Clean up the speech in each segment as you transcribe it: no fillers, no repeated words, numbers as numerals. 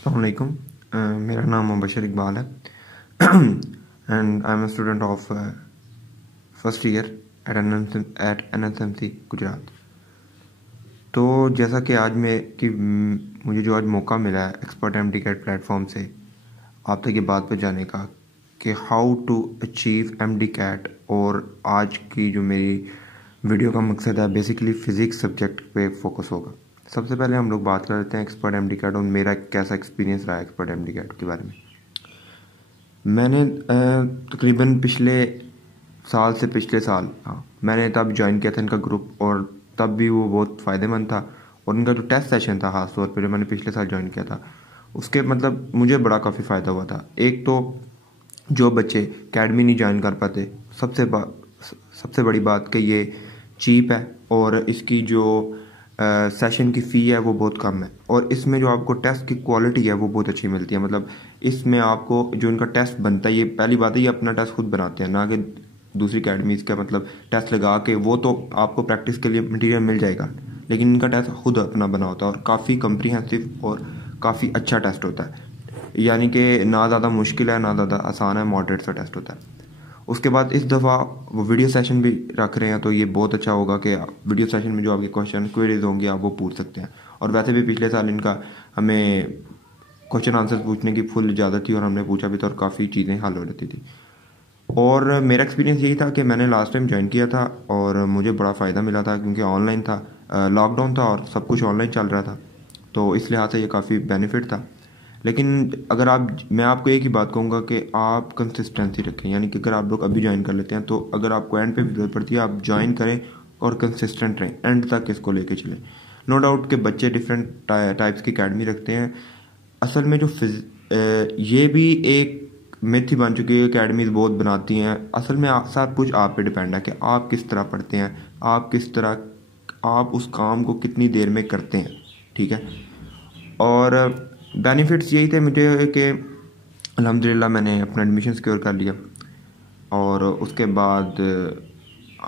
अस्सलाम वालेकुम। मेरा नाम मुबशर इकबाल है and I am a student of first year at NSMC Gujarat. तो जैसा कि आज मुझे जो आज मौका मिला है एक्सपर्ट MD-CAT प्लेटफॉर्म से आप तक ये बात पहुंचाने का कि हाउ टू अचीव MD-CAT, और आज की जो मेरी वीडियो का मकसद है बेसिकली फ़िज़िक्स सब्जेक्ट पे फोकस होगा। सबसे पहले हम लोग बात कर लेते हैं एक्सपर्ट MD-CAT और मेरा कैसा एक्सपीरियंस रहा है एक्सपर्ट MD-CAT के बारे में। मैंने तकरीबन पिछले साल मैंने तब ज्वाइन किया था इनका ग्रुप, और तब भी वो बहुत फ़ायदेमंद था। और इनका जो टेस्ट सेशन था ख़ास तौर पर जो मैंने पिछले साल ज्वाइन किया था उसके मतलब मुझे बड़ा काफ़ी फ़ायदा हुआ था। एक तो जो बच्चे अकेडमी नहीं ज्वाइन कर पाते, सबसे बड़ी बात कि ये चीप है और इसकी जो सेशन की फ़ी है वो बहुत कम है, और इसमें जो आपको टेस्ट की क्वालिटी है वो बहुत अच्छी मिलती है। मतलब इसमें आपको जो इनका टेस्ट बनता है, ये पहली बात है ये अपना टेस्ट खुद बनाते हैं, ना कि दूसरी अकेडमीज़ का मतलब टेस्ट लगा के। वो तो आपको प्रैक्टिस के लिए मटेरियल मिल जाएगा, लेकिन इनका टेस्ट खुद अपना बना होता है और काफ़ी कम्प्रीहेंसिव और काफ़ी अच्छा टेस्ट होता है। यानी कि ना ज़्यादा मुश्किल है ना ज़्यादा आसान है, मॉडरेट सा टेस्ट होता है। उसके बाद इस दफ़ा वो वीडियो सेशन भी रख रहे हैं, तो ये बहुत अच्छा होगा कि वीडियो सेशन में जो आपके क्वेश्चन क्वेरीज होंगे आप वो पूछ सकते हैं। और वैसे भी पिछले साल इनका हमें क्वेश्चन आंसर पूछने की फुल इजाज़त थी और हमने पूछा भी था और काफ़ी चीज़ें हल हो जाती थी। और मेरा एक्सपीरियंस यही था कि मैंने लास्ट टाइम ज्वाइन किया था और मुझे बड़ा फ़ायदा मिला था, क्योंकि ऑनलाइन था, लॉकडाउन था और सब कुछ ऑनलाइन चल रहा था, तो इस लिहाज से ये काफ़ी बेनिफिट था। लेकिन मैं आपको एक ही बात कहूँगा कि आप कंसिस्टेंसी रखें। यानी कि अगर आप लोग अभी ज्वाइन कर लेते हैं तो अगर आपको एंड पे भी ज़रूरत पड़ती है आप ज्वाइन करें और कंसिस्टेंट रहें, एंड तक इसको लेके चलें। नो डाउट कि बच्चे डिफरेंट टाइप्स की अकेडमी रखते हैं। असल में ये भी एक मिथ ही बन चुकी है, अकेडमीज बहुत बनाती हैं। असल में सब कुछ आप पे डिपेंड है कि आप किस तरह पढ़ते हैं, आप उस काम को कितनी देर में करते हैं, ठीक है। और बेनिफिट्स यही थे मुझे कि अल्हम्दुलिल्लाह मैंने अपना एडमिशन सिक्योर कर लिया, और उसके बाद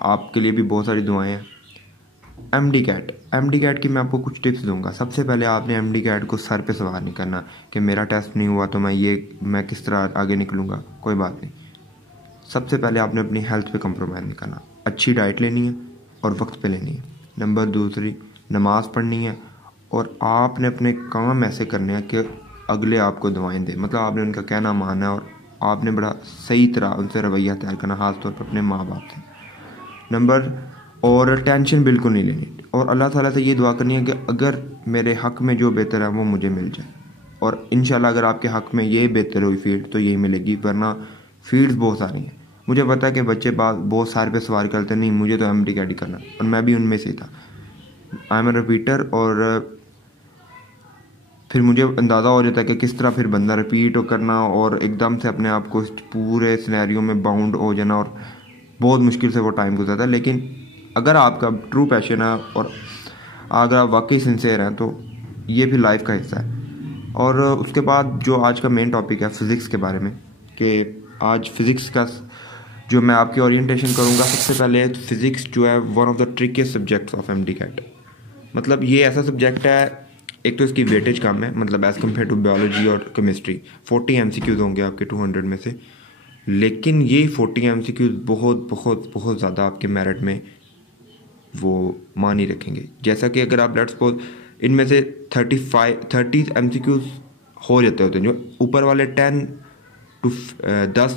आपके लिए भी बहुत सारी दुआएं हैं। MD-CAT की मैं आपको कुछ टिप्स दूंगा। सबसे पहले आपने MD-CAT को सर पे सवार नहीं करना कि मेरा टेस्ट नहीं हुआ तो मैं किस तरह आगे निकलूँगा, कोई बात नहीं। सबसे पहले आपने अपनी हेल्थ पे कंप्रोमाइज़ नहीं करना। अच्छी डाइट लेनी है और वक्त पे लेनी है। नंबर दूसरी, नमाज़ पढ़नी है, और आपने अपने काम ऐसे करने हैं कि अगले आपको दुआएं दे। मतलब आपने उनका कहना मानना है और आपने बड़ा सही तरह उनसे रवैया तैयार करना, ख़ास तौर पर अपने माँ बाप से। और टेंशन बिल्कुल नहीं लेनी, और अल्लाह ताला से ये दुआ करनी है कि अगर मेरे हक़ में जो बेहतर है वो मुझे मिल जाए, और इंशाल्लाह अगर आपके हक़ में ये बेहतर हुई फील्ड तो यही मिलेगी, वरना फील्ड्स बहुत सारी हैं। मुझे पता है कि बच्चे बहुत सारे पे सवार करते नहीं, मुझे तो MD-CAT करना, और मैं भी उनमें से था। आई एम ए रिपीटर, और फिर मुझे अंदाज़ा हो जाता है कि किस तरह फिर बंदा रिपीट करना और एकदम से अपने आप को पूरे सिनेरियो में बाउंड हो जाना, और बहुत मुश्किल से वो टाइम गुजरता है। लेकिन अगर आपका ट्रू पैशन है और अगर आप वाकई सिंसियर हैं तो ये भी लाइफ का हिस्सा है। और उसके बाद जो आज का मेन टॉपिक है फ़िज़िक्स के बारे में, कि आज फ़िज़िक्स का जो मैं आपकी ओरिएंटेशन करूँगा। सबसे पहले फ़िज़िक्स जो है one of the ट्रिकीस्ट subjects of MD-CAT। मतलब ये ऐसा सब्जेक्ट है, एक तो इसकी वेटेज कम है, मतलब एज़ कम्पेयर टू बायोलॉजी और केमिस्ट्री। 40 MCQs होंगे आपके 200 में से, लेकिन ये 40 MCQs बहुत बहुत बहुत ज़्यादा आपके मेरिट में वो मानी रखेंगे। जैसा कि अगर आप लेट्स सपोज इनमें से 30 MCQs हो जाते होते हैं, जो ऊपर वाले 10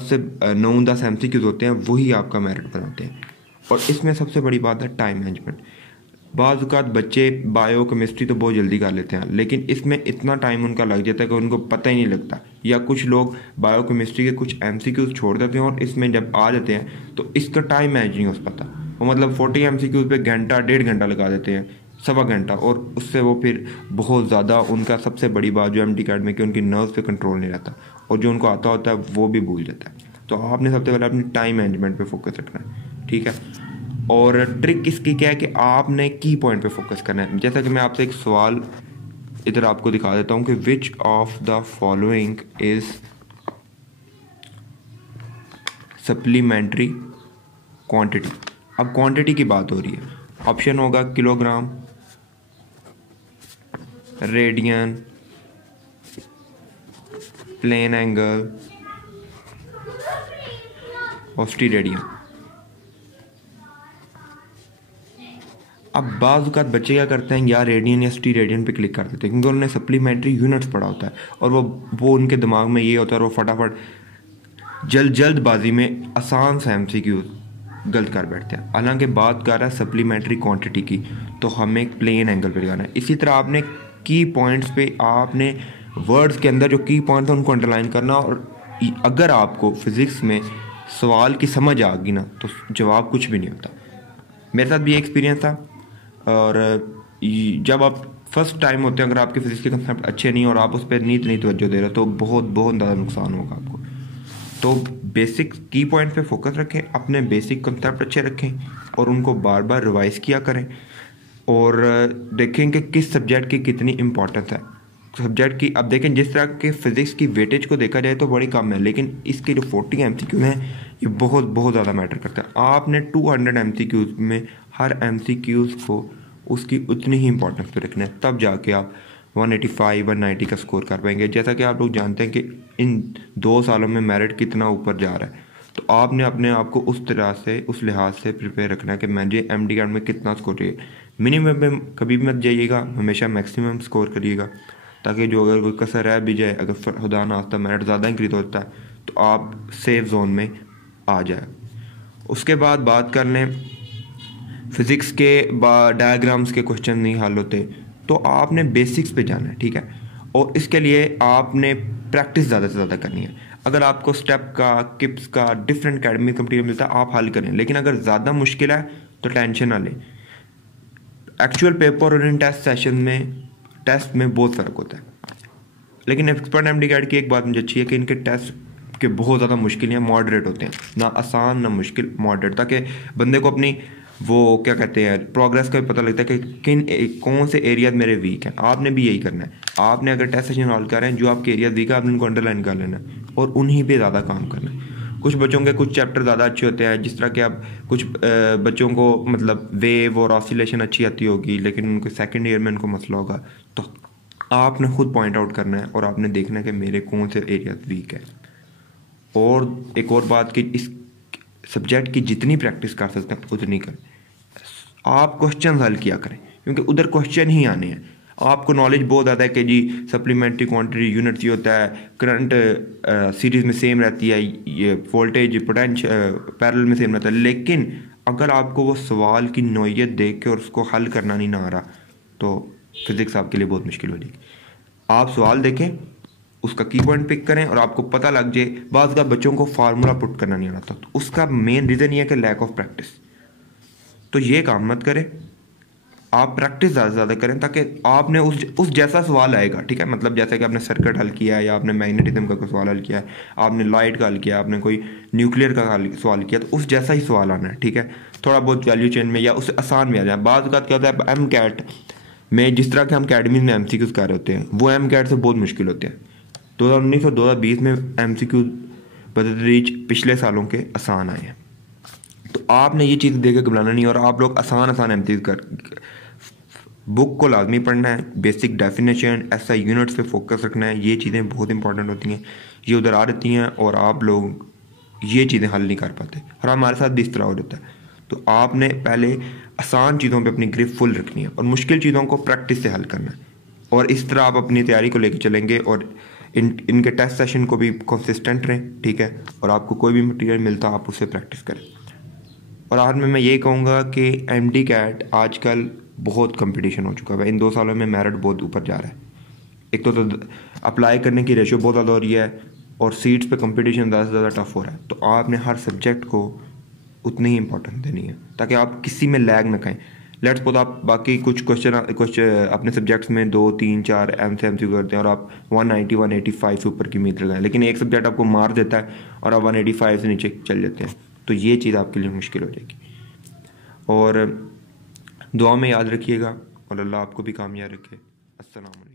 से 9-10 MCQs होते हैं वही आपका मेरिट बनाते हैं। और इसमें सबसे बड़ी बात है टाइम मैनेजमेंट। बाज़ औक़ात बच्चे बायो केमिस्ट्री तो बहुत जल्दी कर लेते हैं, लेकिन इसमें इतना टाइम उनका लग जाता है कि उनको पता ही नहीं लगता। या कुछ लोग बायो केमिस्ट्री के कुछ MCQs छोड़ देते हैं और इसमें जब आ जाते हैं तो इसका टाइम मैनेज नहीं हो पाता। वो मतलब 40 MCQs पे घंटा 1.5 घंटा लगा देते हैं, सवा घंटा, और उससे वो फिर बहुत ज़्यादा उनका सबसे बड़ी बात जो MD-CAT में कि उनकी नर्व्स पे कंट्रोल नहीं रहता, और जो उनको आता होता है वो भी भूल जाता है। तो आपने सबसे पहले अपनी टाइम मैनेजमेंट पे फोकस रखना है, ठीक है। और ट्रिक इसकी क्या है कि आपने की पॉइंट पे फोकस करना है। जैसा कि मैं आपसे एक सवाल इधर आपको दिखा देता हूँ कि which of the following is supplementary quantity. अब क्वांटिटी की बात हो रही है, ऑप्शन होगा किलोग्राम, रेडियन, प्लेन एंगल और स्टीरेडियन। अब बाज़ औक़ात बच्चे क्या करते हैं, या रेडियन या स्टीरेडियन पे क्लिक कर देते हैं क्योंकि उन्होंने सप्लीमेंट्री यूनिट्स पढ़ा होता है और वो उनके दिमाग में ये होता है और वो फटाफट जल्दबाजी में आसान से MCQ गलत कर बैठते हैं। हालांकि बात कर रहा है सप्लीमेंट्री क्वांटिटी की, तो हमें एक प्लेन एंगल पे लगाना है। इसी तरह आपने की पॉइंट्स पे आपने वर्ड्स के अंदर जो की पॉइंट्स हैं उनको अंडरलाइन करना, और अगर आपको फिज़िक्स में सवाल की समझ आ गई ना तो जवाब कुछ भी नहीं होता। मेरे साथ भी ये एक्सपीरियंस था, और जब आप फर्स्ट टाइम होते हैं, अगर आपके फिजिक्स के कंसेप्ट अच्छे नहीं और आप उस पर नहीं तवज्जो दे रहे तो बहुत ज़्यादा नुकसान होगा आपको। तो बेसिक की पॉइंट पे फोकस रखें, अपने बेसिक कंसेप्ट अच्छे रखें और उनको बार बार रिवाइज किया करें, और देखें कि किस सब्जेक्ट की कितनी इम्पोर्टेंस है सब्जेक्ट की। अब देखें, जिस तरह के फिज़िक्स की वेटेज को देखा जाए तो बड़ी कम है, लेकिन इसके जो 40 MCQ हैं ये बहुत ज़्यादा मैटर करता है। आपने 200 MCQ में हर MCQ को उसकी उतनी ही इंपॉर्टेंस पे रखना है, तब जाके आप 185 190 का स्कोर कर पाएंगे। जैसा कि आप लोग जानते हैं कि इन 2 सालों में मेरिट कितना ऊपर जा रहा है, तो आपने अपने आप को उस तरह से, उस लिहाज से प्रिपेयर रखना है कि मुझे MD में कितना स्कोर चाहिए। मिनिमम में कभी भी मत जाइएगा, हमेशा मैक्सिमम स्कोर करिएगा, ताकि जो अगर कोई कसर रह भी जाए, अगर खुदा ना खास्ता मेरिट ज़्यादा इंक्रीज होता है तो आप सेफ जोन में आ जाए। उसके बाद बात कर लें फिज़िक्स के डायग्राम्स के क्वेश्चन नहीं हल होते, तो आपने बेसिक्स पे जाना है, ठीक है। और इसके लिए आपने प्रैक्टिस ज़्यादा से ज़्यादा करनी है। अगर आपको स्टेप का, किप्स का, डिफरेंट अकेडमिक मटीरियल मिलता है, आप हल करें, लेकिन अगर ज़्यादा मुश्किल है तो टेंशन ना लें। एक्चुअल पेपर और इन टेस्ट में बहुत फ़र्क होता है। लेकिन एक्सपर्ट MD कैट की एक बात मुझे अच्छी है कि इनके टेस्ट के बहुत ज़्यादा मुश्किल हैं, मॉडरेट होते हैं, ना आसान ना मुश्किल, मॉडरेट, ताकि बंदे को अपनी वो क्या कहते हैं प्रोग्रेस का भी पता लगता है कि कौन से एरिया मेरे वीक हैं। आपने भी यही करना है। आपने अगर टेस्ट सेशन हॉल कर रहे हैं, जो आपके एरिया वीक है आपने उनको अंडरलाइन कर लेना है और उन्हीं पे ज़्यादा काम करना है। कुछ बच्चों के कुछ चैप्टर ज़्यादा अच्छे होते हैं, जिस तरह के आप कुछ बच्चों को मतलब वेव और ऑसिलेशन अच्छी आती होगी, लेकिन उनको सेकेंड ईयर में उनको मसला होगा, तो आपने खुद पॉइंट आउट करना है और आपने देखना है कि मेरे कौन से एरिया वीक है। और एक और बात कि इस सब्जेक्ट की जितनी प्रैक्टिस कर सकते हैं उतनी करें। आप क्वेश्चन हल किया करें क्योंकि उधर क्वेश्चन ही आने हैं। आपको नॉलेज बहुत ज़्यादा है कि जी सप्लीमेंट्री क्वांटिटी यूनिट्स ही होता है, करंट सीरीज़ में सेम रहती है, ये वोल्टेज पोटेंशियल पैरेलल में सेम रहता है, लेकिन अगर आपको वो सवाल की नौइयत देख के और उसको हल करना नहीं ना आ रहा तो फिज़िक्स आपके लिए बहुत मुश्किल हो जाएगी। आप सवाल देखें, उसका की पॉइंट पिक करें और आपको पता लग जाए। बाज़ का बच्चों को फार्मूला पुट करना नहीं आता, तो उसका मेन रीज़न ये है कि लैक ऑफ प्रैक्टिस। तो ये काम मत करें, आप प्रैक्टिस ज़्यादा से ज़्यादा करें ताकि आपने उस जैसा सवाल आएगा, ठीक है। मतलब जैसे कि आपने सर्किट हल किया है या आपने मैग्नेटिज्म का कोई सवाल हल किया है, आपने लाइट का हल किया, आपने कोई न्यूक्लियर का सवाल किया, तो उस जैसा ही सवाल आना है, ठीक है। थोड़ा बहुत वैल्यू चेन में या उससे आसान में आ जाए। बाज़ का क्या होता है MCAT में, जिस तरह के हम अकेडमी में MCQs कर रहे होते हैं वो MCAT से बहुत मुश्किल होते हैं। 2019 और 2020 में MCQ बतदरीज पिछले सालों के आसान आए हैं। तो आपने ये चीज़ देख के घबराना नहीं, और आप लोग आसान MCQ कर बुक को लाजमी पढ़ना है, बेसिक डेफिनेशन SI यूनिट्स पे फोकस रखना है। ये चीज़ें बहुत इंपॉर्टेंट होती हैं, ये उधर आ रहती हैं और आप लोग ये चीज़ें हल नहीं कर पाते, और हमारे साथ भी इस तरह हो जाता है। तो आपने पहले आसान चीज़ों पे अपनी ग्रिप फुल रखनी है और मुश्किल चीज़ों को प्रैक्टिस से हल करना है, और इस तरह आप अपनी तैयारी को लेकर चलेंगे और इनके टेस्ट सेशन को भी कंसिस्टेंट रहें, ठीक है। और आपको कोई भी मटेरियल मिलता है आप उससे प्रैक्टिस करें। और आखिर में मैं ये कहूँगा कि MD कैट आजकल बहुत कंपटीशन हो चुका है। इन 2 सालों में मेरिट बहुत ऊपर जा रहा है। एक तो अप्लाई करने की रेशो बहुत ज़्यादा हो रही है और सीट्स पे कंपटीशन ज़्यादा से ज़्यादा टफ हो रहा है। तो आपने हर सब्जेक्ट को उतनी ही इंपॉर्टेंस देनी है ताकि आप किसी में लैग ना करें। लेट्स सपोज आप बाकी कुछ क्वेश्चन अपने सब्जेक्ट्स में 2 3 4 MCQ करते हैं और आप 190 185 से ऊपर की उम्मीद लगाएं, लेकिन एक सब्जेक्ट आपको मार देता है और आप 185 से नीचे चल जाते हैं, तो ये चीज़ आपके लिए मुश्किल हो जाएगी। और दुआ में याद रखिएगा और अल्लाह आपको भी कामयाब रखे। अस्सलाम वालेकुम।